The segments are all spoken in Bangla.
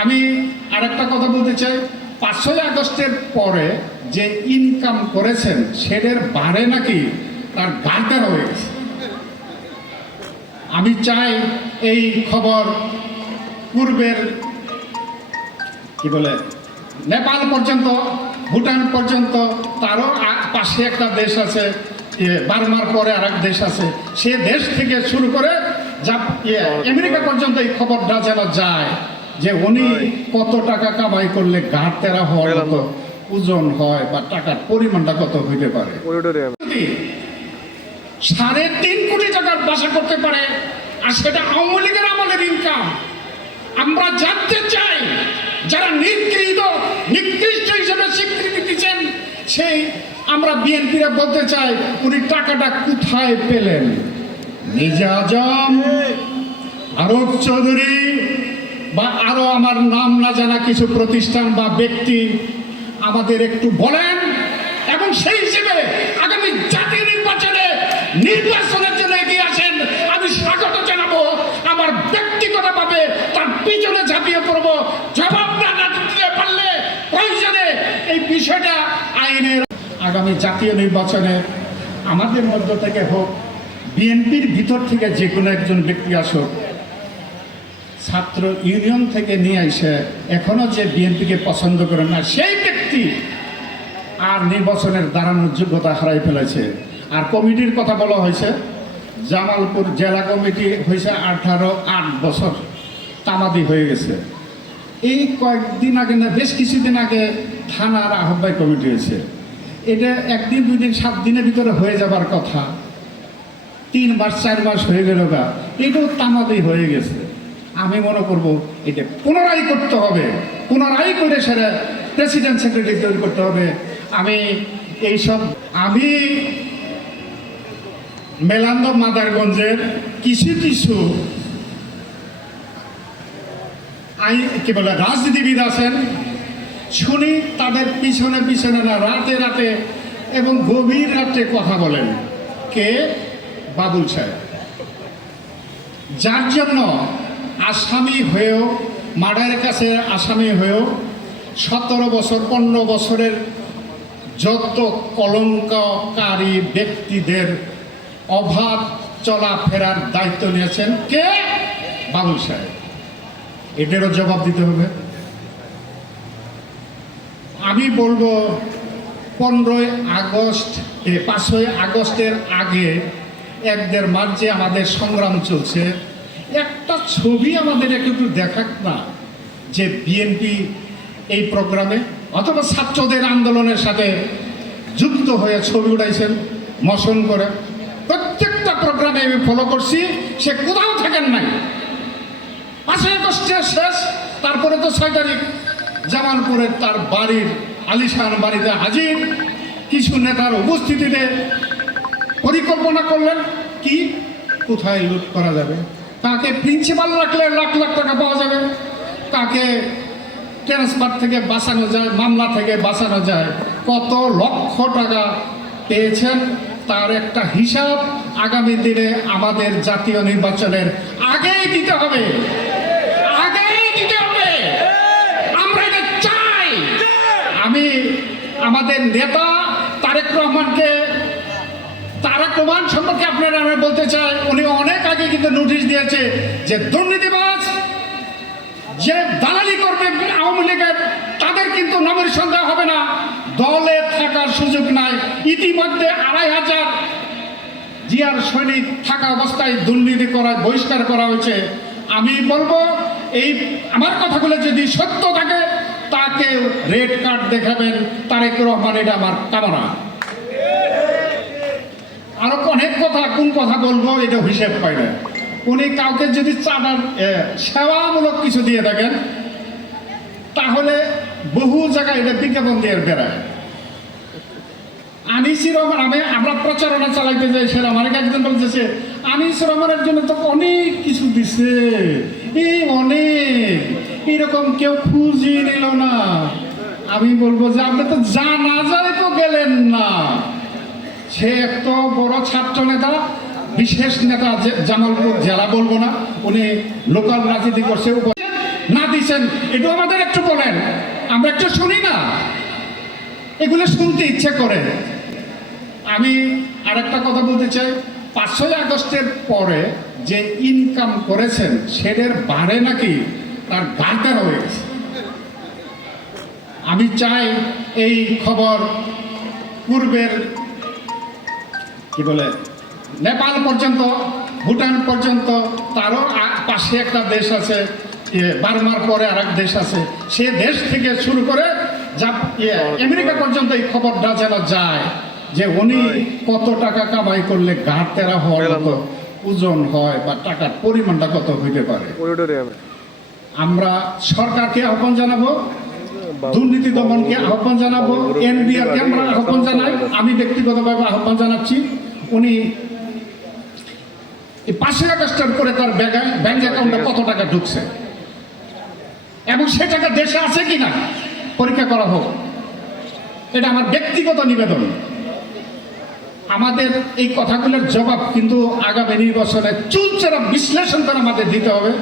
আমি আরেকটা কথা বলতে চাই, 5ই আগস্টের পরে যে ইনকাম করেছেন সেটার বারে নাকি তার গার্ডার হয়ে গেছে। আমি চাই এই খবর পূর্বের কি বলে নেপাল পর্যন্ত, ভুটান পর্যন্ত, তারও পাশে একটা দেশ আছে, বার্মার পরে আরেক দেশ আছে, সে দেশ থেকে শুরু করে আমেরিকা পর্যন্ত এই খবরটা যেন যায় যে উনি কত টাকা কামাই করলে ঘাট তেরা হওয়ার মতো ওজন হয় বা টাকার পরিমাণটা কত হইতে পারে। 3.5 কোটি টাকার বাসা করতে পারে, আর সেটা আওয়ামী লীগের আমলের ইনকাম। আমরা জানতে চাই যারা নিকৃষ্ট হিসেবে স্বীকৃতি দিচ্ছেন, সেই আমরা বিএনপিরা বলতে চাই উনি টাকাটা কোথায় পেলেন। মির্জা আজম, আরব চৌধুরী বা আরো আমার নাম না জানা কিছু প্রতিষ্ঠান বা ব্যক্তি আমাদের একটু বলেন, এবং সেই হিসেবে আগামী জাতীয় নির্বাচনের জন্য এগিয়ে আসেন। আমি স্বাগত জানাবো, আমার ব্যক্তিগতভাবে তার পিছনে ঝাঁপিয়ে পড়বো। জবাব না দিতে পারলে প্রয়োজনে এই বিষয়টা আইনের আগামী জাতীয় নির্বাচনে আমাদের মধ্য থেকে হোক, বিএনপির ভিতর থেকে যে কোনো একজন ব্যক্তি আসুক, ছাত্র ইউনিয়ন থেকে নিয়ে এসে এখনো যে বিএনপিকে পছন্দ করেন না সেই ব্যক্তি আর নির্বাচনের দাঁড়ানোর যোগ্যতা হারাই ফেলেছে। আর কমিটির কথা বলা হয়েছে, জামালপুর জেলা কমিটি হয়েছে 8 বছর তামাদি হয়ে গেছে। এই কয়েকদিন আগে না বেশ কিছুদিন আগে থানার আহ্বায়ক কমিটি হয়েছে। এটা 1 দিন 2 দিন 7 দিনের ভিতরে হয়ে যাবার কথা, 3 মাস 4 মাস হয়ে গেল গা, এটাও তামাদি হয়ে গেছে। আমি মনে করব এটা পুনরায় করতে হবে, পুনরায় করে সেটা প্রেসিডেন্ট সেক্রেটারি তৈরি করতে হবে। আমি মেলান্দ মাদারগঞ্জের কিছু কি বলে রাজনীতিবিদ আছেন, শুনি তাদের পিছনে না রাতে এবং গভীর রাতে কথা বলেন। কে? বাবুল সাহেব, যার জন্য আসামি হয়েও, মার্ডারের কাছে আসামি হয়েও 17 বছর 15 বছরের যত কলঙ্ককারী ব্যক্তিদের অবাধ চলাফেরার দায়িত্ব নিয়েছেন কে? বাবুল সাহেব। এটারও জবাব দিতে হবে। আমি বলবো 5ই আগস্টের আগে 1-1.5 মাস যে আমাদের সংগ্রাম চলছে, একটা ছবি আমাদের একটু দেখাক না যে বিএনপি এই প্রোগ্রামে অথবা ছাত্রদের আন্দোলনের সাথে যুক্ত হয়ে ছবি উঠাইছেন মশন করে। প্রত্যেকটা প্রোগ্রামে আমি ফলো করছি, সে কোথাও থাকেন নাই। 5ই আগস্টের শেষ, তারপরে তো 6 তারিখ জামালপুরের তার বাড়ির আলিশান বাড়িতে হাজির, কিছু নেতার উপস্থিতিতে পরিকল্পনা করলেন কি কোথায় লুট করা যাবে, তাকে প্রিন্সিপাল রাখলে লাখ লাখ টাকা পাওয়া যাবে, তাকে ট্রান্সফার থেকে বাঁচানো যায়, মামলা থেকে বাঁচানো যায়। কত লক্ষ টাকা পেয়েছেন তার একটা হিসাব আগামী দিনে আমাদের জাতীয় নির্বাচনের আগেই দিতে হবে, আমরা এটা চাই। আমি আমাদের নেতা তারেক রহমান সম্পর্কে আপনারা আমি বলতে চাই, উনি অনেক আগে কিন্তু নোটিশ দিয়েছে যে দুর্নীতিবাজ যে দালালি করবে আওয়ামী লীগের, তাদের কিন্তু নামের সন্দেহ হবে না, দলে থাকার সুযোগ নাই। ইতিমধ্যে 2,500 জিয়ার সৈনিক থাকা অবস্থায় দুর্নীতি করায় বহিষ্কার করা হয়েছে। আমি বলবো এই আমার কথাগুলো যদি সত্য থাকে তাকে রেড কার্ড দেখাবেন তারেক রহমান, এটা আমার কামনা। আরো অনেক কথা, কোন কথা বলবো এটা হিসেব পাই না। উনি কাউকে যদি চাঁদার সেবামূলক কিছু দিয়ে থাকেন তাহলে বহু জায়গায় এটা বিজ্ঞাপন দিয়ে বেড়ায়। আনিসুর রহমান, আমরা প্রচারণা চালাইতে যাই, সেটা আমার একজন বলতেছে আনিসুর রহমানের জন্য তো অনেক কিছু দিছে, এই অনেক, এরকম কেউ খুঁজই নিল না। আমি বলবো যে আপনি তো জানাজায় তো গেলেন না। সে এত বড় ছাত্র নেতা, বিশেষ নেতা, জামালপুর জেলা বলবো না, উনি লোকাল রাজনীতি করছে। না দিচ্ছেন, এটাও আমাদের একটু বলেন, আমরা একটু শুনি না, এগুলো শুনতে ইচ্ছে করে। আমি আরেকটা কথা বলতে চাই, 5ই আগস্টের পরে যে ইনকাম করেছেন সেটার বাড়ে নাকি তার গাঁটা হয়ে গেছে। আমি চাই এই খবর পূর্বের কি বলে নেপাল পর্যন্ত, ভুটান পর্যন্ত, তারও পাশে একটা দেশ আছে, বার্মার পরে আর এক দেশ আছে, সে দেশ থেকে শুরু করে আমেরিকা পর্যন্ত এই খবরটা যেন যায় যে উনি কত টাকা কামাই করলে ঘাট তেরা হওয়ার মতো ওজন হয় বা টাকার পরিমাণটা কত হইতে পারে। আমরা সরকারকে আহ্বান জানাবো, দুর্নীতি দমনকে আহ্বান জানাবো, এনবিআরকে আমরা আহ্বান জানাই, আমি ব্যক্তিগতভাবে আহ্বান জানাচ্ছি। উনি 5ই আগস্টের পরে তার ব্যাংক অ্যাকাউন্টে কত টাকা ঢুকছে এবং সে টাকা দেশে আছে কিনা পরীক্ষা করা হোক। এটা আমার ব্যক্তিগত নিবেদন। আমাদের এই কথাগুলোর জবাব কিন্তু আগামী নির্বাচনে চুলচেরা বিশ্লেষণ করে আমাদের দিতে হবে,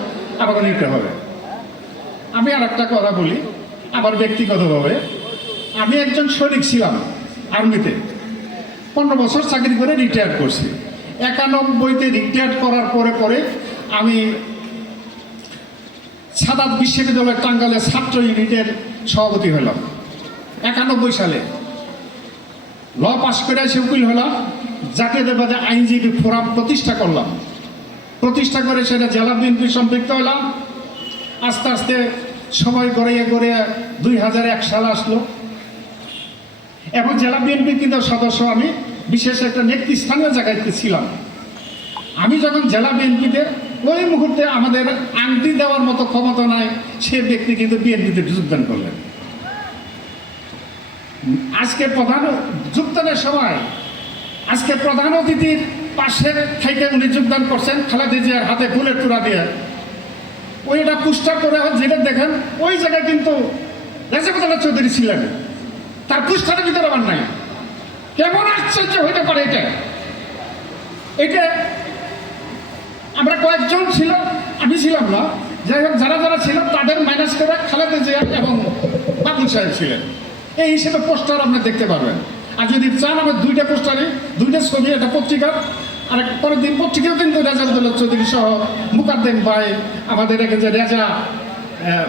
আমাকে নিতে হবে। আমি আর একটা কথা বলি, আমার ব্যক্তিগতভাবে আমি একজন সৈনিক ছিলাম আর্মিতে, 15 বছর চাকরি করে রিটায়ার করছি। 91-তে রিটায়ার করার পরে আমি সাদাত বিশ্ববিদ্যালয়ের টাঙ্গাইলের ছাত্র ইউনিটের সভাপতি হলাম 91 সালে। ল পাস করে এসে উকিল হলাম, জাতীয়তাবাদী আইনজীবী ফোরাম প্রতিষ্ঠা করলাম, প্রতিষ্ঠা করে সেটা জেলা বিএনপি সম্পৃক্ত হলাম। আস্তে আস্তে সময় গড়িয়ে 2001 সাল আসলো এবং জেলা বিএনপি কিন্তু সদস্য আমি বিশেষ একটা নেতৃস্থানীয় জায়গায় ছিলাম। আমি যখন জেলা বিএনপিতে, ওই মুহূর্তে আমাদের আংটি দেওয়ার মতো ক্ষমতা নাই, সে ব্যক্তি কিন্তু বিএনপিতে যোগদান করলেন। আজকে প্রধান যোগদানের সময় আজকে প্রধান অতিথির পাশে থেকে উনি যোগদান করছেন খালেদা জিয়ার হাতে ফুলের তোড়া দিয়ে। ওইটা পোস্টার করে যেটা দেখেন ওই জায়গায় কিন্তু রাজাপতালা চৌধুরী ছিলেন, তার পোস্টারের ভিতরে আমার নাই। কেমন আশ্চর্য হইতে পারে এটা? এটা আমরা কয়েকজন ছিল, আমি ছিলাম না, যাই হোক যারা যারা ছিল তাদের মাইনাস করে খালেদা জিয়া এবং বাবুল সাহেব ছিলেন। এই হিসেবে পোস্টার আপনি দেখতে পারবেন। আর যদি চান আমার 2টা পোস্টারে 2টা ছবি, একটা পত্রিকা আর এক পরের দিন পত্রিকাও কিন্তু রাজাপতালা চৌধুরী সহ মুকাদ্দেম ভাই, আমাদের যে রাজা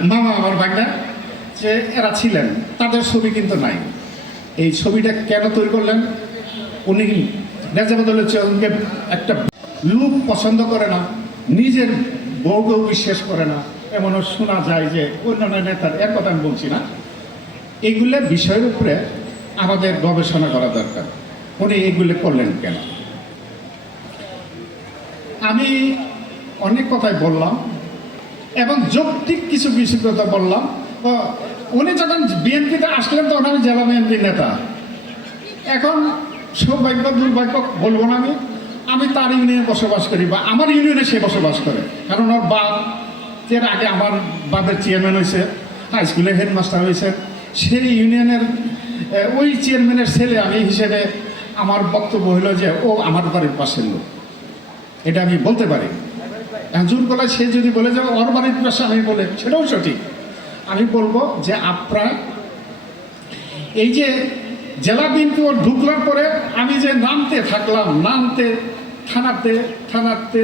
মামা আমার ভাগনা, যে এরা ছিলেন, তাদের ছবি কিন্তু নাই। এই ছবিটা কেন তৈরি করলেন? উনি রাজাপতালা চৌধুরীকে একটা লোক পছন্দ করে না, নিজের বউকেও বিশ্বাস করে না, এমনও শোনা যায় যে অন্যান্য নেতার, এক কথা আমি বলছি না। এইগুলো বিষয়ের উপরে আমাদের গবেষণা করা দরকার। উনি এইগুলো করলেন কেন? আমি অনেক কথাই বললাম এবং যৌক্তিক কিছু বিষয় কথা বললাম। উনি যখন বিএনপিতে আসলেন তখন আমি জেলা বিএনপির নেতা। এখন সৌভাগ্য দুর্ভাগ্য বলবো না, আমি তার ইউনিয়নে বসবাস করি বা আমার ইউনিয়নে সে বসবাস করে, কারণ ওর বাপ এর আগে আমার বাপের চেয়ারম্যান হয়েছে, হাই স্কুলের হেডমাস্টার হয়েছে, সেই ইউনিয়নের ওই চেয়ারম্যানের ছেলে আমি হিসেবে আমার বক্তব্য হলো যে ও আমার বাড়ির পাশের লোক, এটা আমি বলতে পারি। জোর গলায় সে যদি বলে যে ওর বাড়ির পাশে আমি বলে, সেটাও সঠিক। আমি বলবো যে আপনার এই যে জেলা বিএনপি ওর ঢুকলার পরে আমি যে নামতে থাকলাম, থানাতে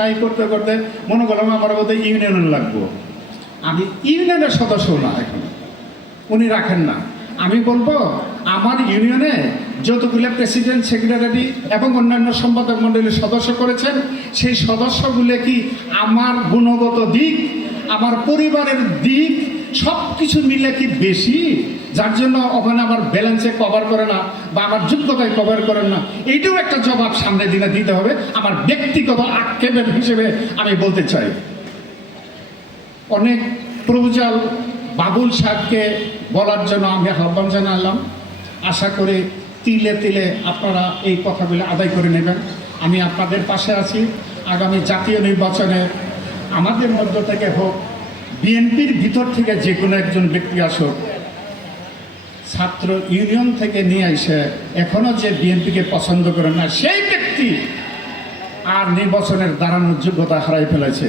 নাই করতে করতে মনে করলাম আমার বোধ হয় ইউনিয়নে লাগবো। আমি ইউনিয়নের সদস্য না, এখন উনি রাখেন না। আমি বলবো আমার ইউনিয়নে যতগুলো প্রেসিডেন্ট, সেক্রেটারি এবং অন্যান্য সম্পাদক মণ্ডলীর সদস্য করেছেন, সেই সদস্যগুলো কি আমার গুণগত দিক, আমার পরিবারের দিক সব কিছু মিলে কি বেশি, যার জন্য ওখানে আমার ব্যালেন্সে কভার করে না বা আমার যোগ্যতায় কভার করেন না? এইটাও একটা জবাব সামনে দিনে দিতে হবে। আমার ব্যক্তিগত আক্ষেপের হিসেবে আমি বলতে চাই, অনেক প্রপোজাল বাবুল সাহেবকে বলার জন্য আমি আহ্বান জানালাম। আশা করি তিলে তিলে আপনারা এই কথাগুলো আদায় করে নেবেন। আমি আপনাদের পাশে আছি। আগামী জাতীয় নির্বাচনে আমাদের মধ্য থেকে হোক, বিএনপির ভিতর থেকে যে কোনো একজন ব্যক্তি আসুক, ছাত্র ইউনিয়ন থেকে নিয়ে এসে এখনও যে বিএনপিকে পছন্দ করেন না সেই ব্যক্তি আর নির্বাচনের দাঁড়ানোর যোগ্যতা হারাই ফেলেছে।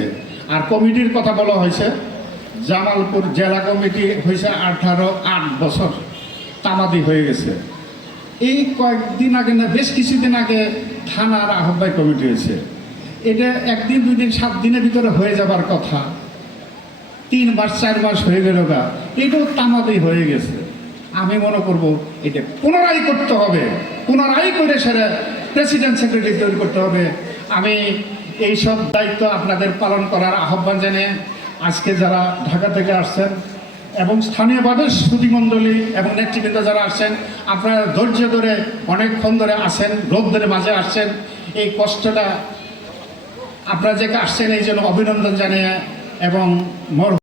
আর কমিটির কথা বলা হয়েছে, জামালপুর জেলা কমিটি হয়েছে 8 বছর তামাদি হয়ে গেছে। এই কয়েকদিন আগে না বেশ কিছুদিন আগে থানার আহ্বায়ক কমিটি হয়েছে। এটা 1 দিন 2 দিন 7 দিনের ভিতরে হয়ে যাবার কথা, 3 মাস 4 মাস হয়ে গেল গা, এটাও তামাদি হয়ে গেছে। আমি মনে করব এটা পুনরায় করতে হবে, পুনরায় করে সেটা প্রেসিডেন্ট সেক্রেটারি তৈরি করতে হবে। আমি এই সব দায়িত্ব আপনাদের পালন করার আহ্বান জানিয়ে আজকে যারা ঢাকা থেকে আসছেন এবং স্থানীয়ভাবে সুধীমণ্ডলী এবং নেতৃবৃন্দ যারা আসছেন, আপনারা ধৈর্য ধরে অনেকক্ষণ ধরে আসেন, রোদ্রের মাঝে আসছেন, এই কষ্টটা আপনারা যে আসছেন এই জন্য অভিনন্দন জানিয়ে এবং